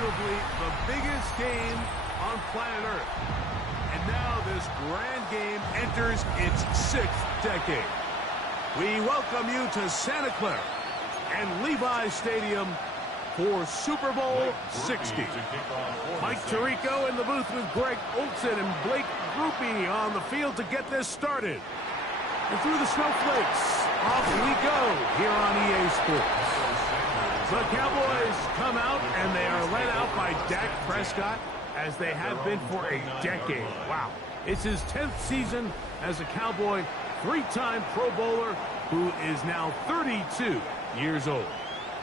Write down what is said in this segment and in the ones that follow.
arguably the biggest game on planet Earth. And now this grand game enters its 6th decade. We welcome you to Santa Clara and Levi's Stadium for Super Bowl 60. Mike Tirico in the booth with Greg Olson and Blake Grupe on the field to get this started. And through the snowflakes, off we go here on EA Sports. The Cowboys come out, and they are led out by Dak Prescott, as they have been for a decade. Wow. It's his 10th season as a Cowboy, 3-time Pro Bowler, who is now 32 years old.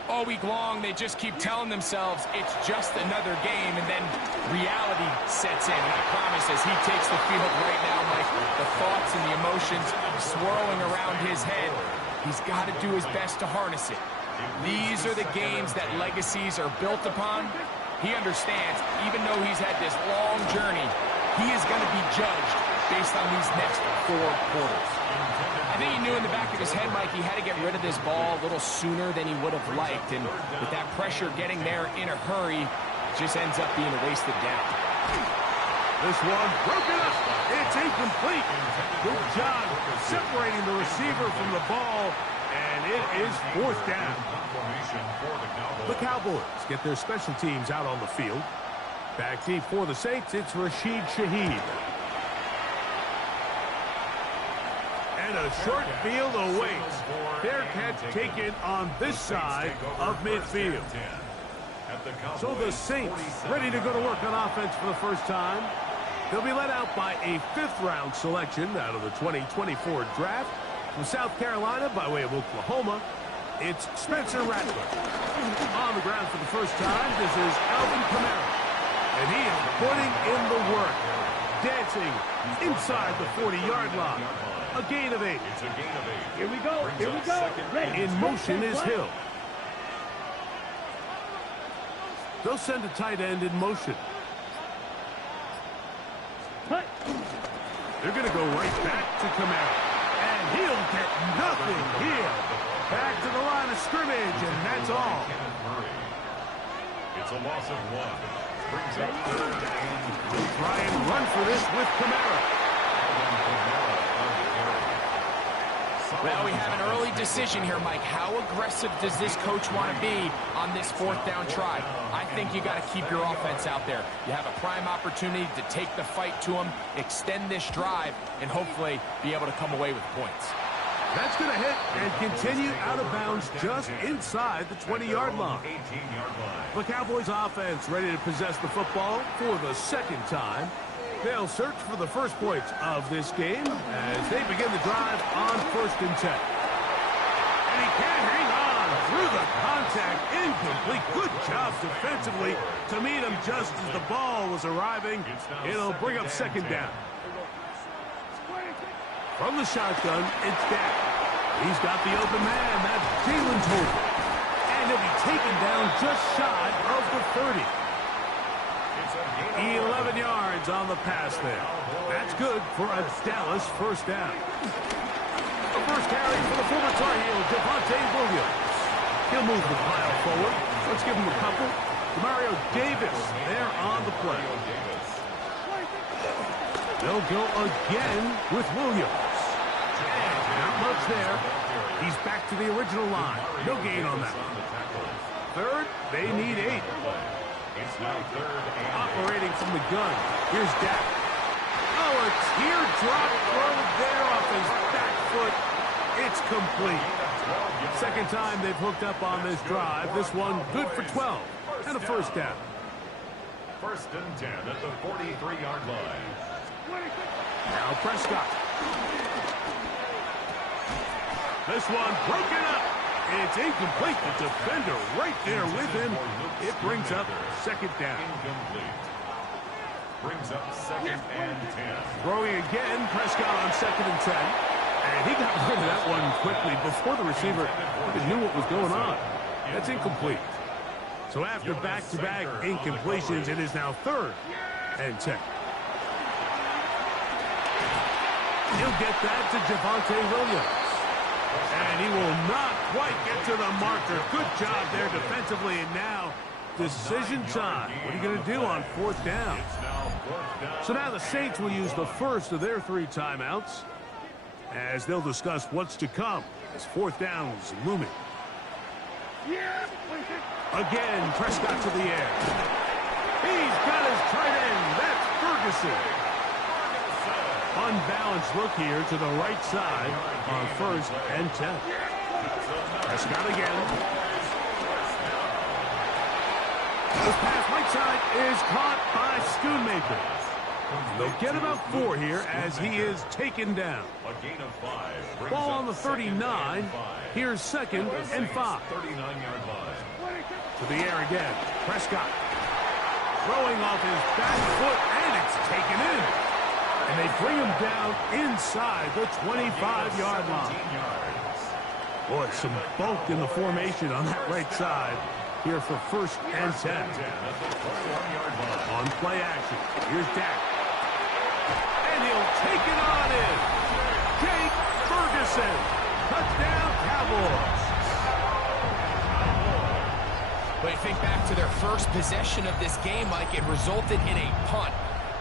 All week long, they just keep telling themselves it's just another game, and then reality sets in. And I promise, as he takes the field right now, Mike, the thoughts and the emotions swirling around his head, he's got to do his best to harness it. These are the games that legacies are built upon. He understands, even though he's had this long journey, he is going to be judged based on these next 4 quarters. I think he knew in the back of his head, Mike, he had to get rid of this ball a little sooner than he would have liked. And with that pressure getting there in a hurry, it just ends up being a wasted down. This one broken up. It's incomplete. Good job separating the receiver from the ball. And it is 4th down. The Cowboys get their special teams out on the field. Back deep for the Saints, it's Rashid Shaheed. And a short field awaits. Fair catch taken on this side of midfield. So the Saints ready to go to work on offense for the first time. They'll be led out by a 5th-round selection out of the 2024 draft. From South Carolina by way of Oklahoma, it's Spencer Rattler. On the ground for the first time, this is Alvin Kamara. And he is putting in the work. Dancing inside the 40-yard line. A gain of 8. Here we go. Here we go. In motion is Hill. They'll send a tight end in motion. They're going to go right back to Kamara. And he'll get nothing here. Back to the line of scrimmage, and that's all. It's a loss of 1. Brings up 3rd and try and run for this with Kamara. Well, we have an early decision here, Mike. How aggressive does this coach want to be on this 4th down try? I think you got to keep your offense out there. You have a prime opportunity to take the fight to him, extend this drive, and hopefully be able to come away with points. That's going to hit and continue out of bounds just inside the 20-yard line. The Cowboys offense ready to possess the football for the 2nd time. They'll search for the first points of this game as they begin the drive on 1st and 10. And he can't hang on through the contact. Incomplete. Good job defensively to meet him just as the ball was arriving. It'll bring up 2nd down. From the shotgun, it's Dak. He's got the open man. That's Jalen Tolbert. And he'll be taken down just shy of the 30. 11 yards on the pass there. That's good for a Dallas 1st down. The first carry for the former Tar Heel, Javonte Williams. He'll move the pile forward. Let's give him a couple. Mario Davis there on the play. They'll go again with Williams. And not much there. He's back to the original line. No gain on that. 3rd, they need 8. Operating from the gun. Here's Dak. Oh, a teardrop throw there off his back foot. It's complete. 2nd time they've hooked up on this drive. This one good for 12. And a 1st down. 1st and 10 at the 43-yard line. Now Prescott. This one broken up. It's incomplete. The defender right there with him. It brings up 2nd down. Incomplete. Brings up 2nd and 10. Throwing again. Prescott on 2nd and 10. And he got rid of that one quickly before the receiver even knew what was going on. That's incomplete. So after back-to-back incompletions, it is now 3rd and 10. He'll get that to Javonte Williams. And he will not quite get to the marker. Good job there defensively, and now decision time. What are you going to do on fourth down? So now the Saints will use the first of their 3 timeouts as they'll discuss what's to come as fourth down is looming. Again, Prescott to the air. He's got his tight end. That's Ferguson. Unbalanced look here to the right side on 1st and 10. Prescott again. This pass right side is caught by Schoonmaker. They'll get about 4 here as he is taken down. Ball on the 39. Here's 2nd and 5. 39-yard line. To the air again. Prescott throwing off his back foot, and it's taken in. And they bring him down inside the 25-yard line. Boy, some bulk in the formation on that right side here for 1st and 10. On play action, here's Dak. And he'll take it on in. Jake Ferguson. Touchdown, Cowboys. But you think back to their first possession of this game, Mike, it resulted in a punt.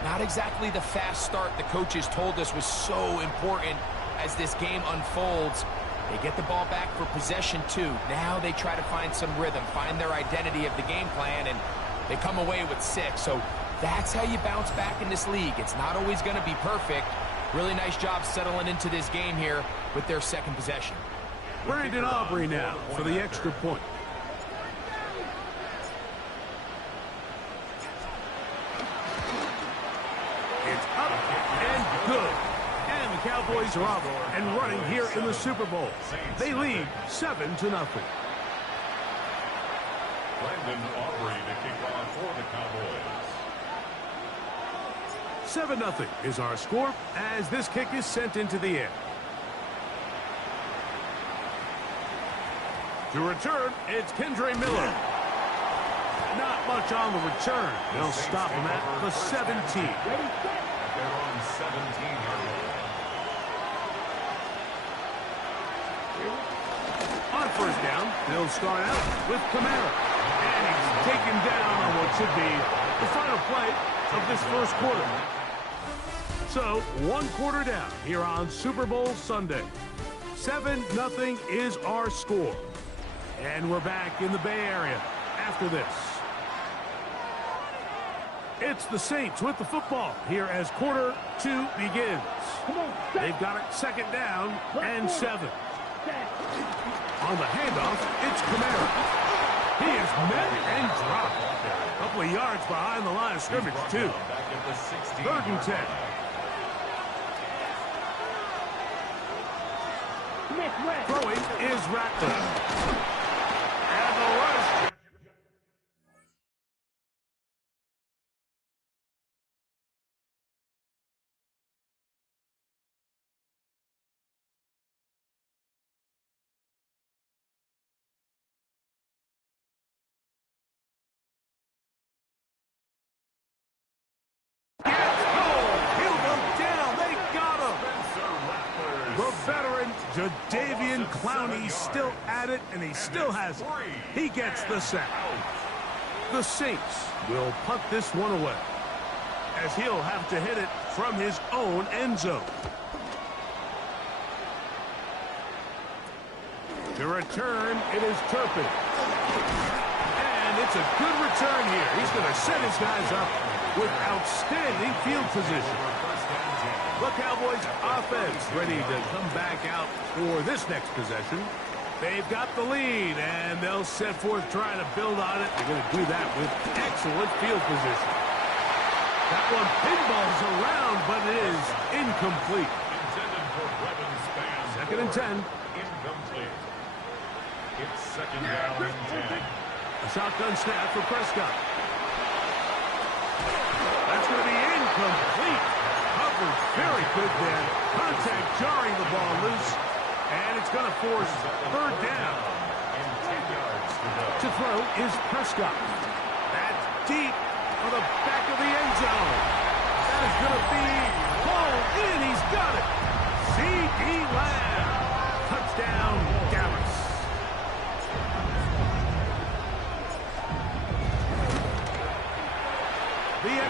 Not exactly the fast start the coaches told us was so important as this game unfolds. They get the ball back for possession 2. Now they try to find some rhythm, find their identity of the game plan, and they come away with 6. So that's how you bounce back in this league. It's not always going to be perfect. Really nice job settling into this game here with their 2nd possession. Brandon Aubrey now for the extra point. It's up and good. And the Cowboys are up and running here in the Super Bowl. They lead 7-0. Brandon Aubrey to kick off for the Cowboys. 7-0 is our score as this kick is sent into the air. To return, it's Kendre Miller. Not much on the return. They'll stop him at the 17. They're on 17-yard line. On 1st down, they'll start out with Kamara. And he's taken down on what should be the final play of this 1st quarter. So, 1 quarter down here on Super Bowl Sunday. 7-0 is our score. And we're back in the Bay Area after this. It's the Saints with the football here as quarter 2 begins. They've got it 2nd down and 7. On the handoff, it's Kamara. He is met and dropped. A couple of yards behind the line of scrimmage, too. 3rd and 10. Throwing is Ratcliffe. And the rush. Jadeveon Clowney still at it, and he still has it. He gets the sack. The Saints will punt this one away, as he'll have to hit it from his own end zone. To return, it is Turpin. And it's a good return here. He's going to set his guys up with outstanding field position. The Cowboys offense ready to come back out for this next possession. They've got the lead, and they'll set forth trying to build on it. They're going to do that with excellent field position. That one pinballs around, but it is incomplete. Intended for Brevin Span. 2nd and 10. Incomplete. It's 2nd down and 10. A shotgun snap for Prescott. That's going to be incomplete. Covered very good there. Contact jarring the ball loose. And it's going to force 3rd down. And 10 yards to go. To throw is Prescott. That's deep for the back of the end zone. That is going to be pulled in. He's got it. C.D. Lamb. Touchdown, Dallas.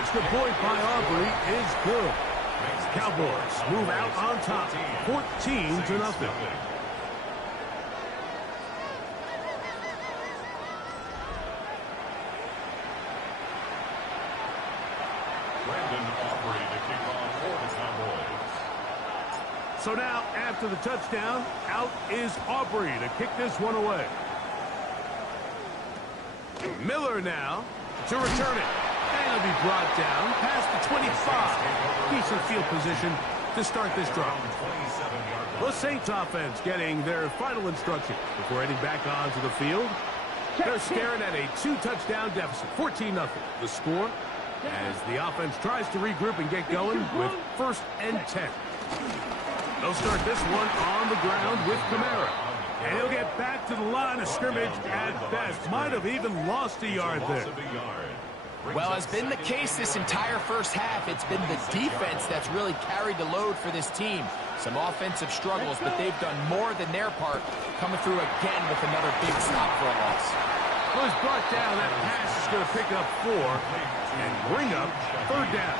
extra point by Aubrey is good. Cowboys move out on top, 14-0. So now, after the touchdown, out is Aubrey to kick this one away. Miller now to return it. And it'll be brought down past the 25. Decent field position to start this drive. The Saints offense getting their final instructions before heading back onto the field. They're staring at a 2-touchdown deficit, 14-0. The score as the offense tries to regroup and get going with 1st and 10. They'll start this one on the ground with Kamara. And he'll get back to the line of scrimmage at best. Might have even lost a yard there. Well, has been the case this entire first half. It's been the defense that's really carried the load for this team. Some offensive struggles, but they've done more than their part, coming through again with another big stop for a loss. Well, it's brought down. That pass is going to pick up 4 and bring up 3rd down.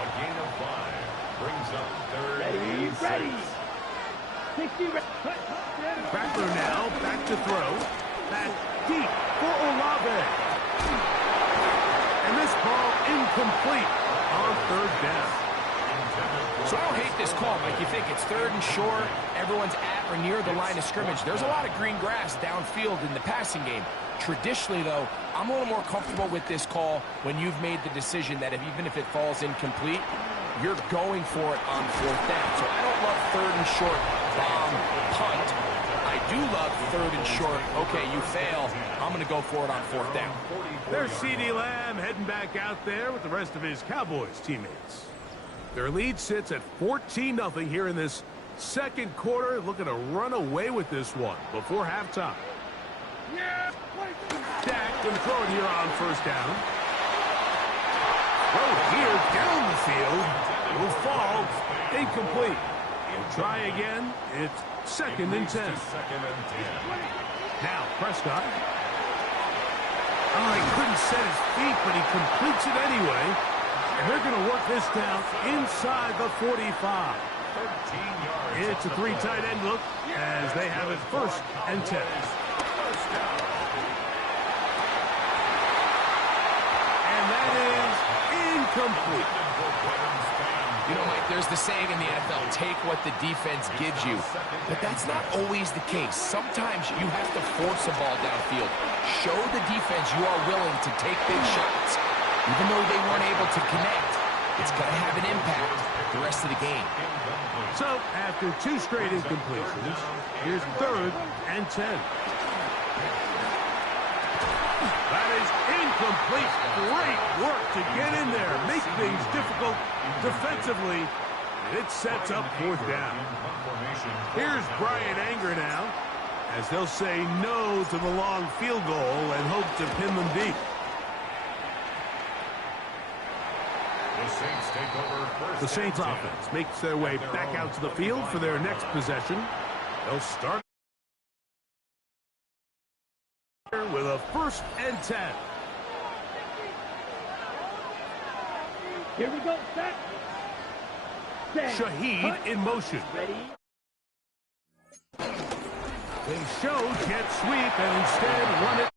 A gain of 5 brings up 3rd and 6. Backler now, back to throw. Back deep for Olave. And this ball incomplete on 3rd down. So I don't hate this call, Mike. You think it's 3rd and short, everyone's at or near the line of scrimmage. There's a lot of green grass downfield in the passing game. Traditionally, though, I'm a little more comfortable with this call when you've made the decision that even if it falls incomplete, you're going for it on 4th down. So I don't love 3rd and short, bomb, punt. I do love 3rd and short. Okay, you fail. I'm going to go for it on 4th down. There's CeeDee Lamb heading back out there with the rest of his Cowboys teammates. Their lead sits at 14-0 here in this 2nd quarter. Looking to run away with this one before halftime. Dak going to throw it here on 1st down. Throw here down the field. Will fall. Incomplete. We'll try again. It's 2nd and 10. Now Prescott. Oh, he couldn't set his feet, but he completes it anyway. And they're going to work this down inside the 45. It's a 3 tight end look as they have it 1st and 10. And that is incomplete. You know, Mike, there's the saying in the NFL, take what the defense gives you. But that's not always the case. Sometimes you have to force a ball downfield. Show the defense you are willing to take big shots. Even though they weren't able to connect, it's going to have an impact the rest of the game. So, after 2 straight incompletions, here's 3rd and 10. That is incomplete. Great work to get in there. Make things difficult defensively. It sets up 4th down. Here's Brian Anger now, as they'll say no to the long field goal and hope to pin them deep. The Saints offense makes their way back out to the field for their next possession. They'll start with a 1st and 10. Here we go, set. Shaheed in motion. Ready? They show jet sweep and instead run it